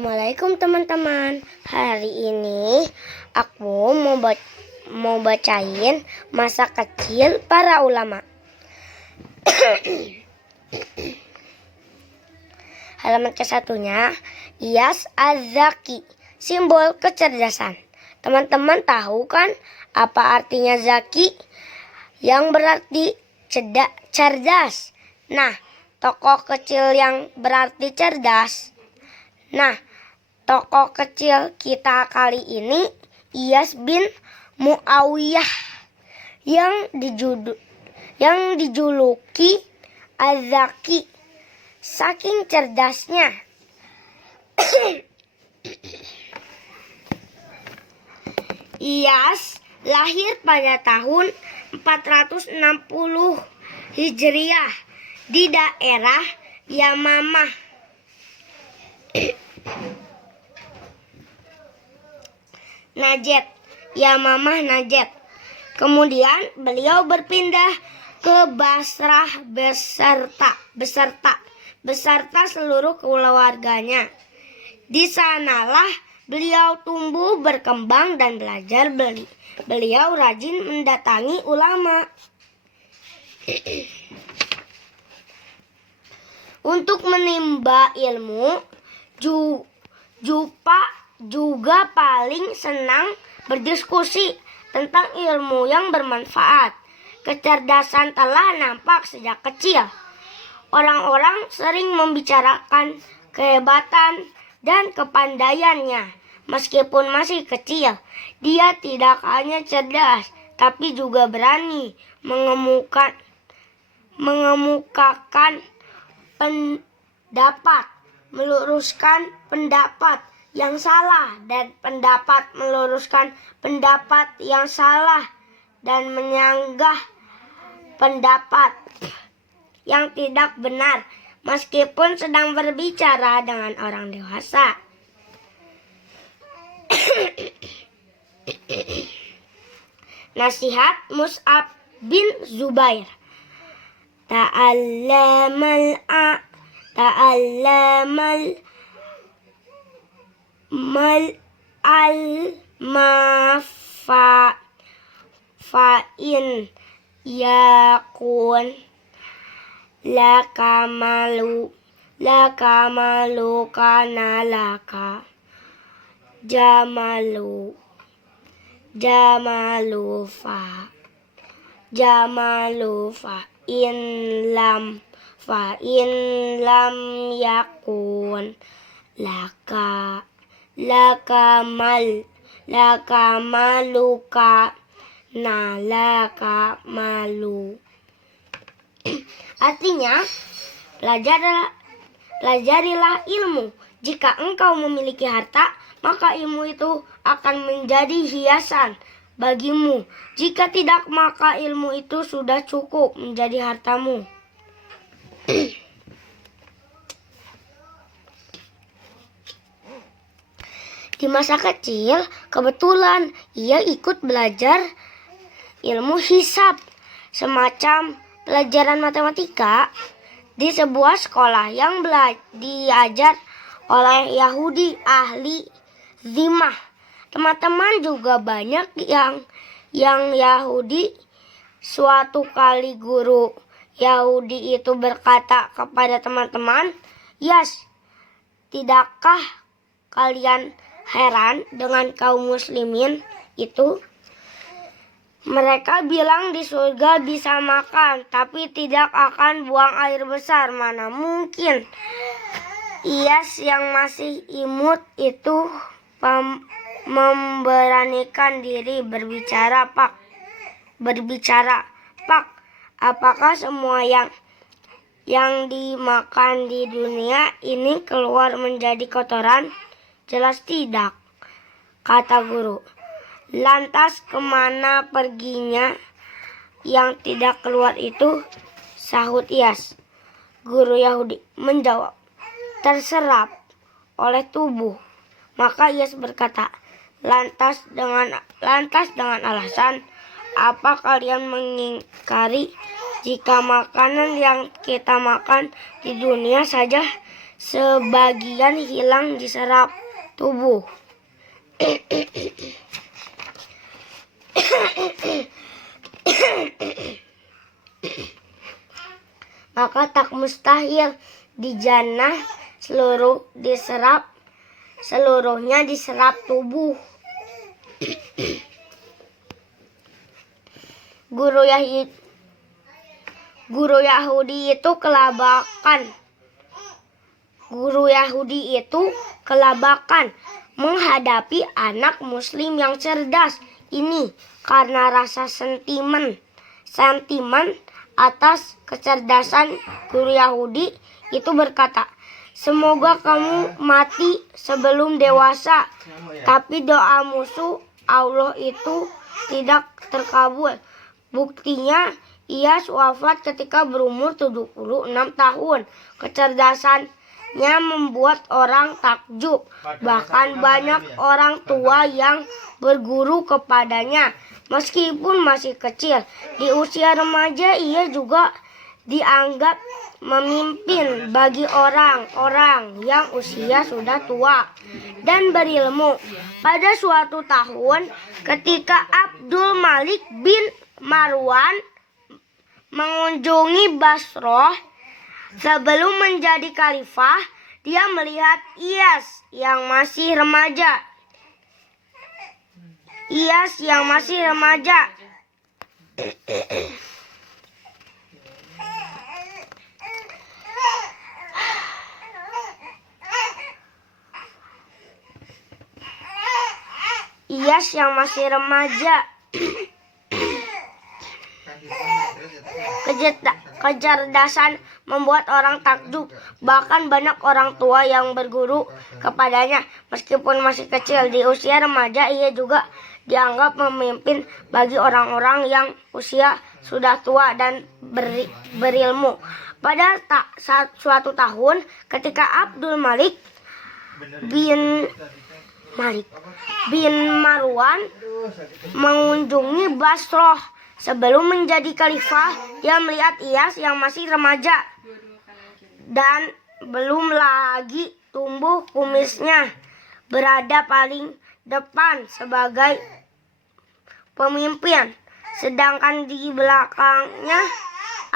Assalamualaikum teman-teman. Hari ini aku mau bacain masa kecil para ulama. Halaman ke-1-nya, Iyas Az-Zaki, simbol kecerdasan. Teman-teman tahu kan apa artinya zaki? Yang berarti cerdas. Nah, tokoh kecil yang berarti cerdas. Nah, tokoh kecil kita kali ini Iyas bin Muawiyah yang dijuluki Az-Zaki. Saking cerdasnya. Iyas lahir pada tahun 460 Hijriah di daerah Yamamah. Yamamah Najd. Kemudian beliau berpindah ke Basrah beserta seluruh keluarganya. Di sanalah beliau tumbuh, berkembang dan belajar. Beliau rajin mendatangi ulama. Untuk menimba ilmu, Jupa juga paling senang berdiskusi tentang ilmu yang bermanfaat. Kecerdasan telah nampak sejak kecil. Orang-orang sering membicarakan kehebatan dan kepandaiannya. Meskipun masih kecil, dia tidak hanya cerdas, tapi juga berani mengemukakan pendapat, meluruskan pendapat yang salah, dan meluruskan pendapat yang salah, dan menyanggah pendapat yang tidak benar, meskipun sedang berbicara dengan orang dewasa. Nasihat Mus'ab bin Zubair. Ta'allamal fa'in yakun lakamalu kana laka jamalu fa'in lam yakun lakamaluka nalakamalu. Artinya, pelajarilah ilmu. Jika engkau memiliki harta, maka ilmu itu akan menjadi hiasan bagimu. Jika tidak, maka ilmu itu sudah cukup menjadi hartamu. Di masa kecil, kebetulan ia ikut belajar ilmu hisab, semacam pelajaran matematika, di sebuah sekolah yang diajar oleh Yahudi ahli Zimah. Teman-teman juga banyak yang Yahudi. Suatu kali guru Yahudi itu berkata kepada teman-teman, "Yes, tidakkah kalian heran dengan kaum muslimin itu? Mereka bilang di surga bisa makan, tapi tidak akan buang air besar. Mana mungkin?" Iyas yang masih imut itu memberanikan diri berbicara, Pak, apakah semua yang dimakan di dunia ini keluar menjadi kotoran? Jelas tidak, kata guru. Lantas kemana perginya yang tidak keluar itu? Sahut Iyas. Guru Yahudi menjawab, terserap oleh tubuh. Maka Iyas berkata, lantas dengan alasan apa kalian mengingkari jika makanan yang kita makan di dunia saja sebagian hilang diserap tubuh. Maka tak mustahil di jannah seluruhnya diserap tubuh. Guru Yahudi itu kelabakan menghadapi anak muslim yang cerdas ini karena rasa sentimen atas kecerdasan. Guru Yahudi itu berkata, "Semoga kamu mati sebelum dewasa." Tapi doa musuh Allah itu tidak terkabul. Buktinya, ia wafat ketika berumur 76 tahun. Kecerdasannya membuat orang takjub. Bahkan banyak orang tua yang berguru kepadanya meskipun masih kecil. Di usia remaja ia juga dianggap memimpin bagi orang-orang yang usia sudah tua dan berilmu. Pada suatu tahun ketika Abdul Malik bin Marwan mengunjungi Basrah sebelum menjadi khalifah, dia melihat Iyas yang masih remaja. Kecerdasan membuat orang takjub. Bahkan banyak orang tua yang berguru kepadanya meskipun masih kecil. Di usia remaja ia juga dianggap memimpin bagi orang-orang yang usia sudah tua dan berilmu. Pada suatu tahun ketika Abdul Malik bin Marwan mengunjungi Basrah sebelum menjadi khalifah, dia melihat Iyas yang masih remaja dan belum lagi tumbuh kumisnya berada paling depan sebagai pemimpin. Sedangkan di belakangnya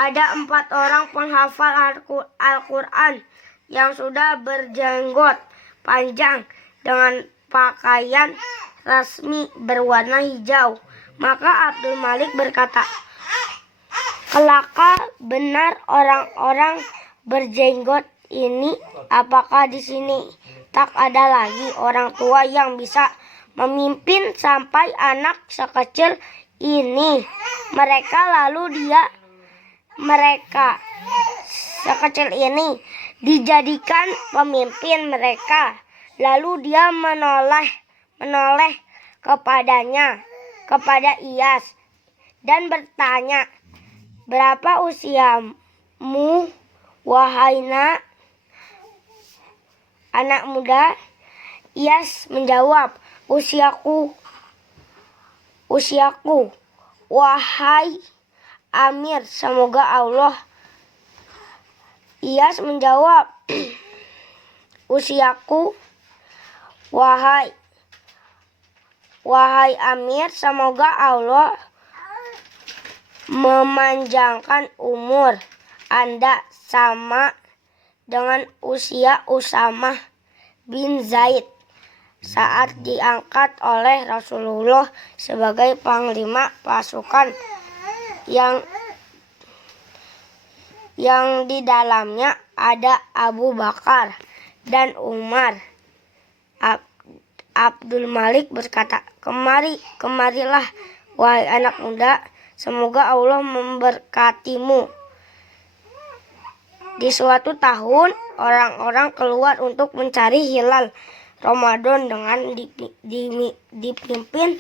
ada 4 orang penghafal Al-Quran yang sudah berjenggot panjang dengan pakaian resmi berwarna hijau. Maka Abdul Malik berkata, "Kelaka benar orang-orang berjenggot ini. Apakah di sini tak ada lagi orang tua yang bisa memimpin sampai anak sekecil ini?" Mereka sekecil ini dijadikan pemimpin mereka. Lalu dia menoleh kepada Iyas dan bertanya, "Berapa usiamu, wahai anak muda?" Iyas menjawab, Usiaku, wahai Amir, semoga Allah." Iyas menjawab, "Usiaku, wahai Amir, semoga Allah memanjangkan umur Anda sama dengan usia Usamah bin Zaid saat diangkat oleh Rasulullah sebagai panglima pasukan yang di dalamnya ada Abu Bakar dan Umar." Abdul Malik berkata, Kemarilah, wahai anak muda, semoga Allah memberkatimu." Di suatu tahun, orang-orang keluar untuk mencari hilal Ramadan dengan dipimpin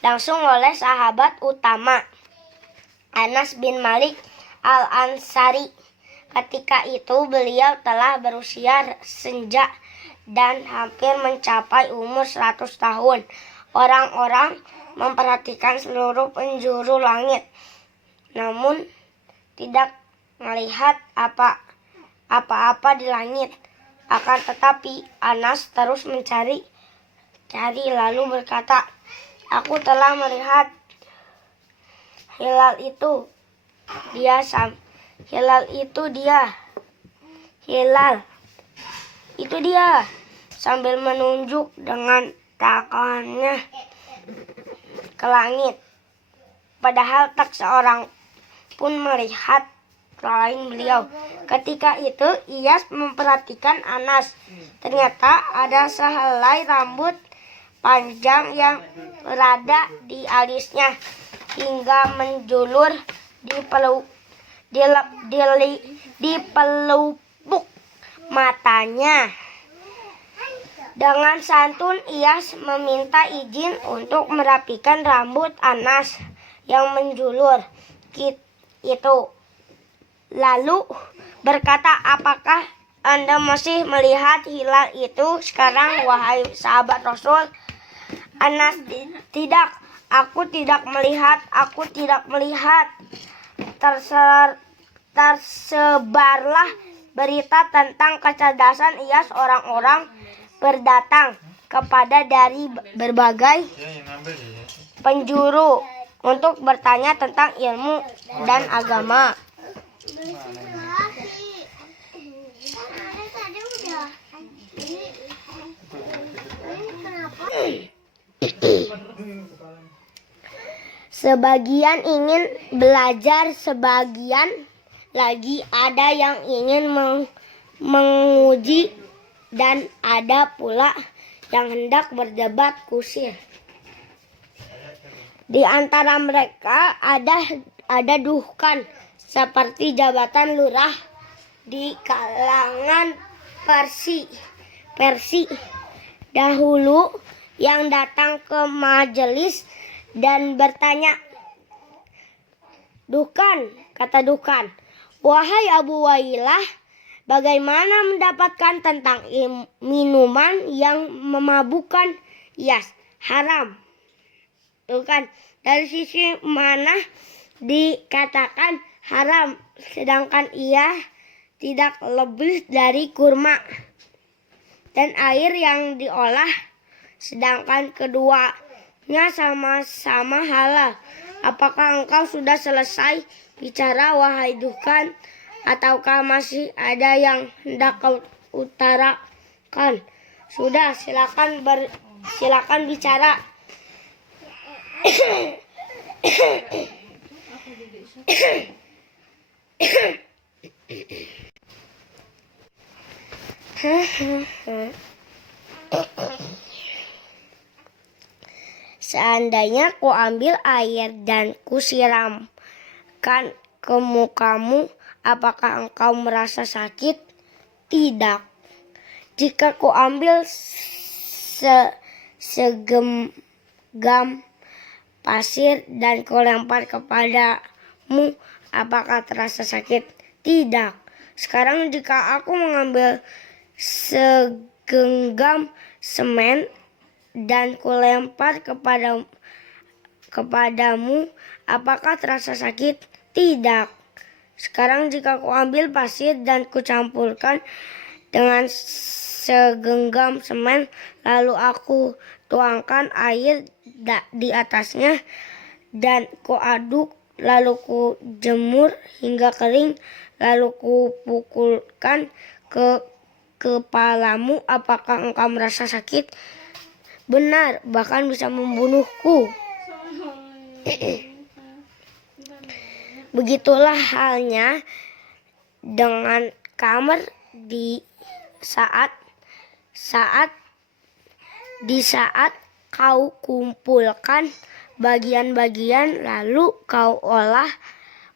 langsung oleh sahabat utama Anas bin Malik Al-Ansari. Ketika itu beliau telah berusia senja dan hampir mencapai umur 100 tahun. Orang-orang memperhatikan seluruh penjuru langit, namun tidak melihat apa-apa di langit. Akan tetapi Anas terus mencari lalu berkata, "Aku telah melihat hilal itu. Hilal itu dia." Sambil menunjuk dengan tangannya ke langit. Padahal tak seorang pun melihat selain beliau. Ketika itu Iyas memperhatikan Anas. Ternyata ada sehelai rambut panjang yang berada di alisnya hingga menjulur di pelupuk matanya. Dengan santun Iyas meminta izin untuk merapikan rambut Anas yang menjulur itu. Lalu berkata, "Apakah Anda masih melihat hilal itu sekarang, wahai sahabat Rasul?" Anas, "Tidak, aku tidak melihat. Tersebarlah berita tentang kecerdasan Iyas. Orang-orang berdatang kepada dari berbagai penjuru untuk bertanya tentang ilmu dan agama. Sebagian ingin belajar, sebagian lagi ada yang ingin menguji, dan ada pula yang hendak berdebat kusir. Di antara mereka ada duhkan seperti jabatan lurah di kalangan Persia dahulu yang datang ke majelis dan bertanya. "Duhkan," kata duhkan, "wahai Abu Wailah, bagaimana mendapatkan tentang minuman yang memabukkan Iyas? Haram." Duhkan, "Dari sisi mana dikatakan haram, sedangkan ia tidak lebih dari kurma dan air yang diolah, sedangkan keduanya sama-sama halal. Apakah engkau sudah selesai bicara, wahai duhkan, ataukah masih ada yang hendak kau utarakan?" "Sudah, silakan bicara." "Seandainya ku ambil air dan ku siramkan ke mukamu, apakah engkau merasa sakit?" "Tidak." "Jika ku ambil segenggam pasir dan ku lempar kepadamu, apakah terasa sakit?" "Tidak." "Sekarang jika aku mengambil segenggam semen dan ku lempar kepadamu, apakah terasa sakit?" "Tidak." "Sekarang jika ku ambil pasir dan ku campurkan dengan segenggam semen, lalu aku tuangkan air di atasnya dan ku aduk, lalu ku jemur hingga kering, lalu ku pukulkan ke kepalamu, apakah engkau merasa sakit?" "Benar, bahkan bisa membunuhku." Begitulah halnya dengan khamr di saat kau kumpulkan bagian-bagian lalu kau olah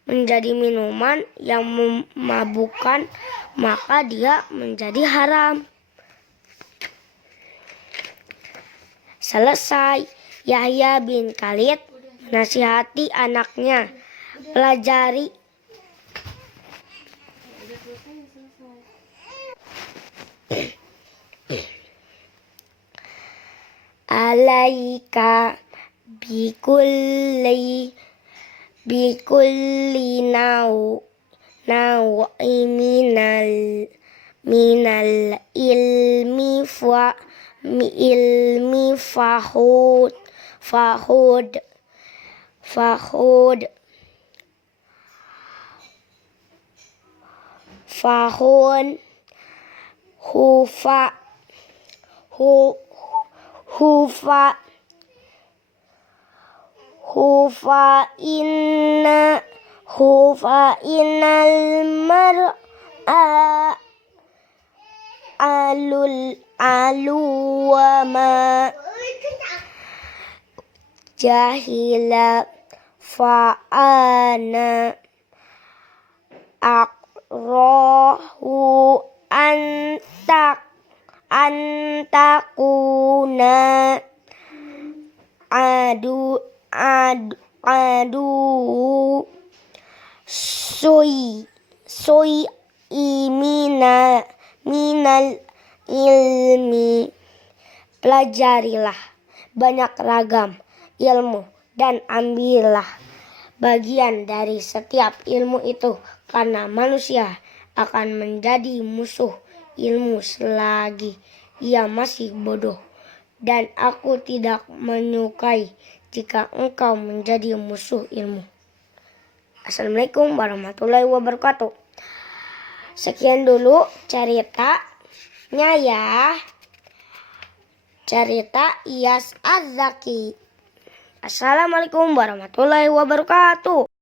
menjadi minuman yang memabukkan, maka dia menjadi haram. Selesai. Yahya bin Khalid menasihati anaknya, "Pelajari alaika bikulli nawa'i minal ilmi fahud fahun hufa innal mar'a aluwama jahila fa'ana akrahu antakuna adu soi minal ilmi. Pelajarilah banyak ragam ilmu dan ambillah bagian dari setiap ilmu itu, karena manusia akan menjadi musuh ilmu selagi ia masih bodoh, dan aku tidak menyukai jika engkau menjadi musuh ilmu. Assalamualaikum warahmatullahi wabarakatuh. Sekian dulu ceritanya ya. Cerita Iyas Az-Zaki. Assalamualaikum warahmatullahi wabarakatuh.